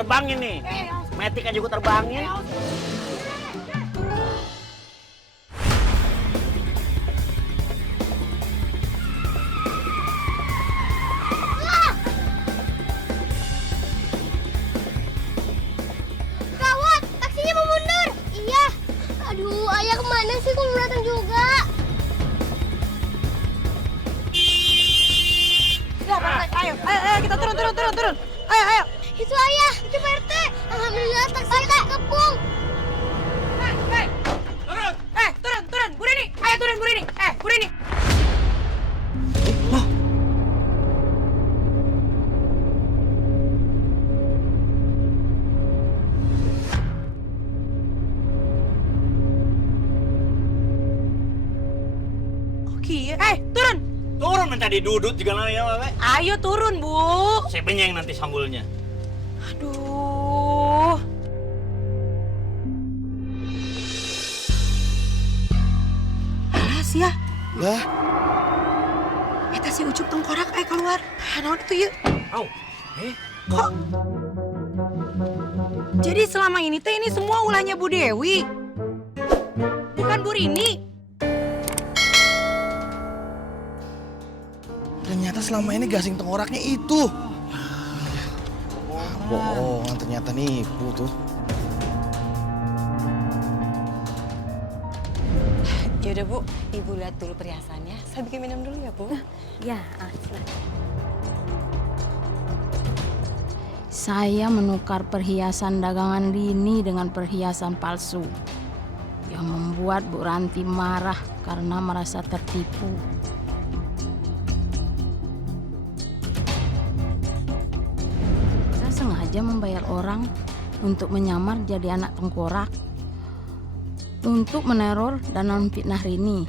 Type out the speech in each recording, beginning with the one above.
terbangin nih. Metik aja gue terbangin. Gawat, taksinya mau mundur. Iya. Aduh, ayah kemana sih? Kok belum datang juga? Ya, Pak RT, ayo, kita turun. Ayo. Itu ayah, itu Pak RT. Alhamdulillah taksinya terkepung. Turun, Bu Rini. Ayo turun, Bu Rini. Bu Rini. Kieu, turun. Turun minta didudut juga namanya, Wewe. Ayo turun, Bu. Saya penyeng nanti sambulnya. Aduh. Alas ya. Lah, Eta si Ucup tengkorak keluar. Naon itu yuk? Au. Kok? Jadi selama ini teh ini semua ulahnya Bu Dewi. Bukan Bu Rini. ternyata selama ini gasing tengkoraknya itu. Bohongan, ternyata nipu tuh. Yaudah Bu, Ibu lihat dulu perhiasannya. Saya bikin minum dulu ya Bu. Ya, silakan. Saya menukar perhiasan dagangan Rini dengan perhiasan palsu yang membuat Bu Ranti marah karena merasa tertipu. Saya sengaja membayar orang untuk menyamar jadi anak tengkorak untuk meneror dan memfitnah Rini.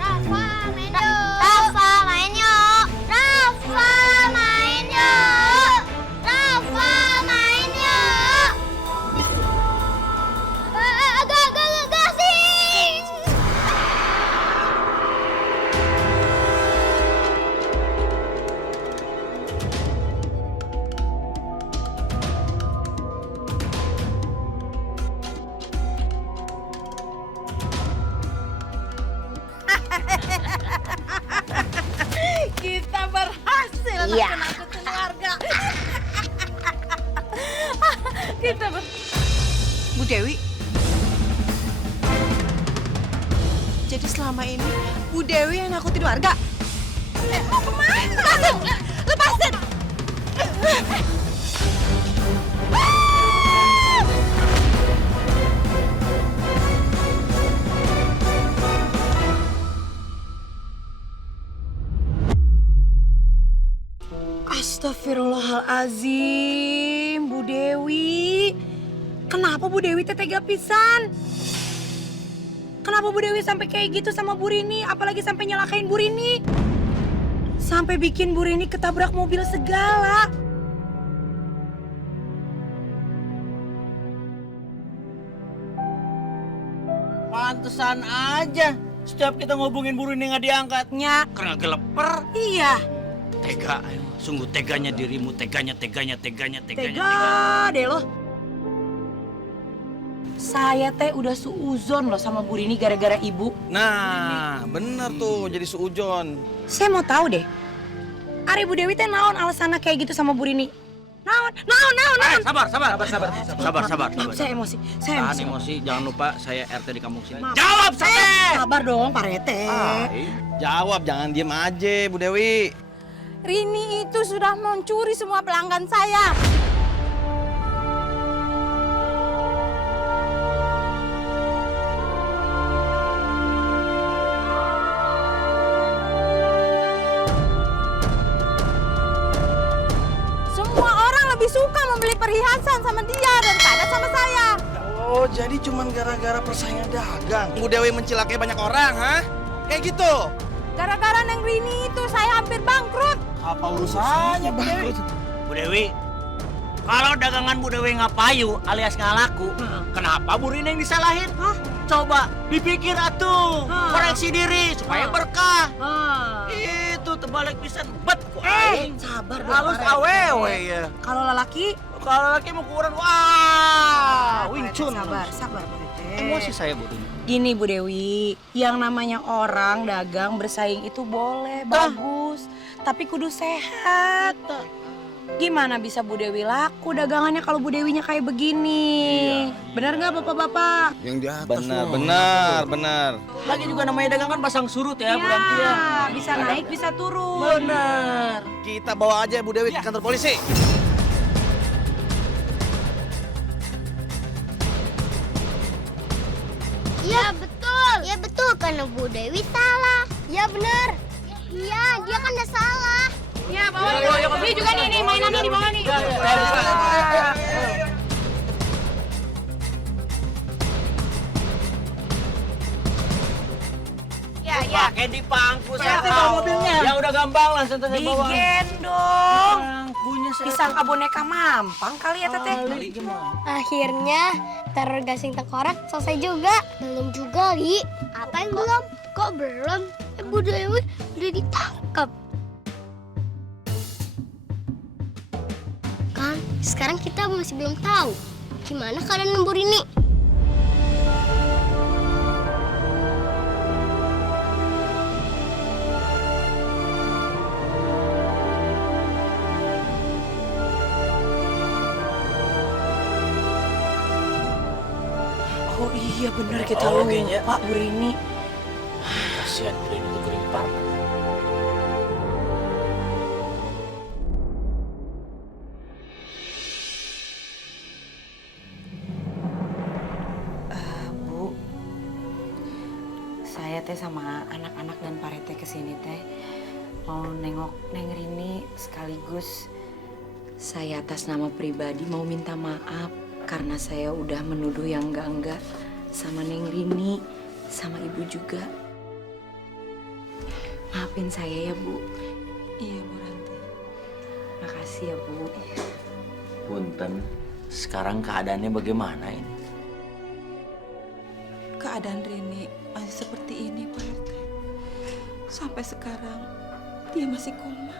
Rafa, main yuk. Rafa, main yuk. Rafa, main yuk. Rafa, main yuk. Agak gasing. Kita berhasil nakut-nakutin warga. Kita Bu Dewi. Jadi selama ini Bu Dewi yang nakutin warga. Mau kemana? Lepasin! Astagfirullahalazim, Bu Dewi. Kenapa Bu Dewi tega pisan? Kenapa Bu Dewi sampai kayak gitu sama Bu Rini? Apalagi sampai nyalakain Bu Rini? Sampai bikin Bu Rini ketabrak mobil segala. Pantesan aja. Setiap kita ngobongin Bu Rini nggak diangkat. Nya, Karena geleper. iya. Tega, sungguh teganya dirimu, teganya. Tega deh lo. Saya teh udah suuzon loh sama Bu Rini gara-gara ibu. Nah, bener tuh jadi suujon. Saya mau tahu deh. Ari Bu Dewi teh naon alasannya kayak gitu sama Bu Rini? Naon? Sabar. Saya emosi. Tahan emosi, jangan lupa saya RT di kampung sini. Maaf. Jawab saya. Sabar dong, Pak Rete. Jawab, jangan diem aja, Bu Dewi. Rini itu sudah mencuri semua pelanggan saya. Semua orang lebih suka membeli perhiasan sama dia daripada sama saya. Oh, jadi cuman gara-gara persaingan dagang. Bu Dewi mencelakai banyak orang, hah? Kayak gitu. Gara-gara Neng Rini itu saya hampir bangkrut. Apa urusannya, Bu Dewi? Bu Dewi, kalau dagangan Bu Dewi nggak payu alias nggak laku, kenapa Bu Rini yang disalahin? coba dipikir atuh, koreksi diri supaya berkah. Itu terbalik pisan bet ku aing. Sabar dong. Halus Pak RT. awewe ya. Kalau lelaki, Kalau laki mau kurang, wah, Wing Chun. sabar Pak RT. Emosi saya Bu. Gini Bu Dewi, yang namanya orang dagang bersaing itu boleh, bagus. Tapi kudu sehat. Gimana bisa Bu Dewi laku dagangannya kalau Bu Dewinya kayak begini? Benar nggak Bapak-Bapak? Yang di atas Benar. Lagi juga namanya dagang kan pasang surut ya, Bu Ranti ya. Bisa naik, bisa turun. Benar. Kita bawa aja Bu Dewi ke kantor polisi. Iya betul. Iya betul karena Bu Dewi salah. Iya benar. Iya dia kan udah salah. Ya, bawa ini juga nih, mainannya di bawah nih. Pakai di pangku saya Pak RT bawa tahu. mobilnya. Ya udah gampang lah, santai saya bawa. Digendong. Pangkunya saya Disangka boneka mampang kali ya Teteh. kali gimana? Akhirnya teror gasing tengkorak selesai juga. Belum juga Li. Apa yang belum? Kok belum? Bu Dewi udah ditangkap. Kan sekarang kita masih belum tahu gimana keadaan lembur ini. Oh iya benar kita Oh, lupa kayaknya. Pak Bu Rini. Kasihan Bu ini tuh kering parah. Bu, saya teh sama anak-anak dan Pak RT kesini teh mau nengok Neng Rini sekaligus saya atas nama pribadi mau minta maaf karena saya udah menuduh yang enggak-enggak sama Neng Rini, sama Ibu juga. Maafin saya ya, Bu. Iya, Bu Ranti. Makasih ya, Bu. Punten, sekarang keadaannya bagaimana ini? Keadaan Rini masih seperti ini, Pak RT. Sampai sekarang dia masih koma.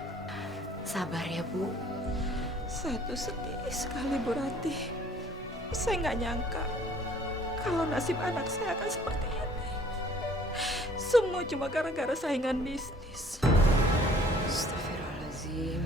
Sabar ya, Bu. Saya tuh sedih sekali, Bu Ranti. Saya nggak nyangka kalau nasib anak saya akan seperti ini. Semua cuma gara-gara saingan bisnis. Astagfirullahaladzim.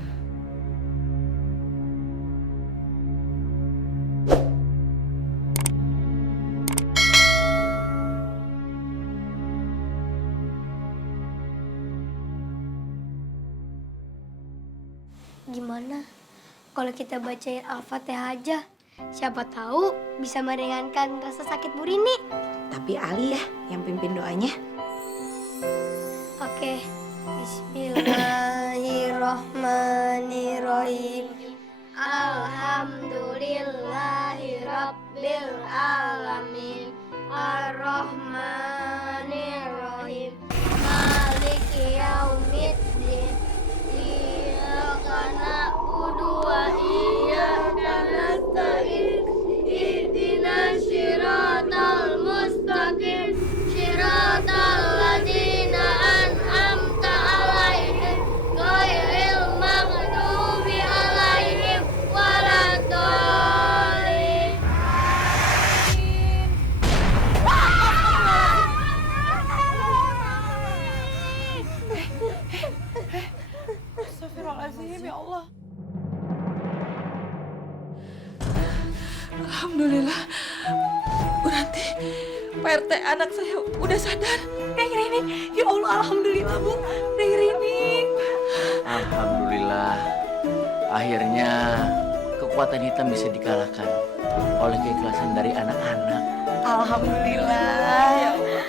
Gimana kalau kita bacain Al-Fatihah aja? Siapa tahu bisa meringankan rasa sakit Bu Rini. Tapi Ali ya yang pimpin doanya. Oke. Bismillahirrahmanirrahim. Alhamdulillahirabbil alamin. Ar-Rahmanirrahim. Maliki yaumiddin. Iyyaka na'budu wa iyyaka nasta'in. Ihdinas siratal mustaqim. Siratal ladzina an'amta 'alaihim ghairil maghdubi 'alaihim waladdallin. Astagfirullahaladzim ya Allah. Alhamdulillah. Bu Ranti, Pak RT anak saya udah sadar. Neng Rini, ya Allah alhamdulillah Bu. Neng Rini. Alhamdulillah, akhirnya kekuatan hitam bisa dikalahkan oleh keikhlasan dari anak-anak. Alhamdulillah. Ya Allah.